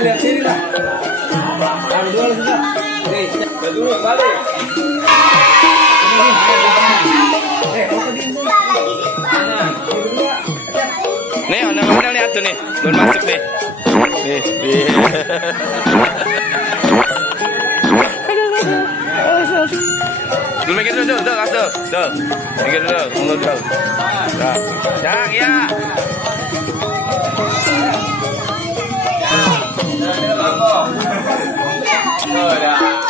Lihat sini lah. Dua juga. Oke, dulu balik. Nih, undang lihat tuh nih, belum masuk nih. Nih. Dulu mikir dulu, tuh. Mikir dulu, dulu. Nah, ya. Udah.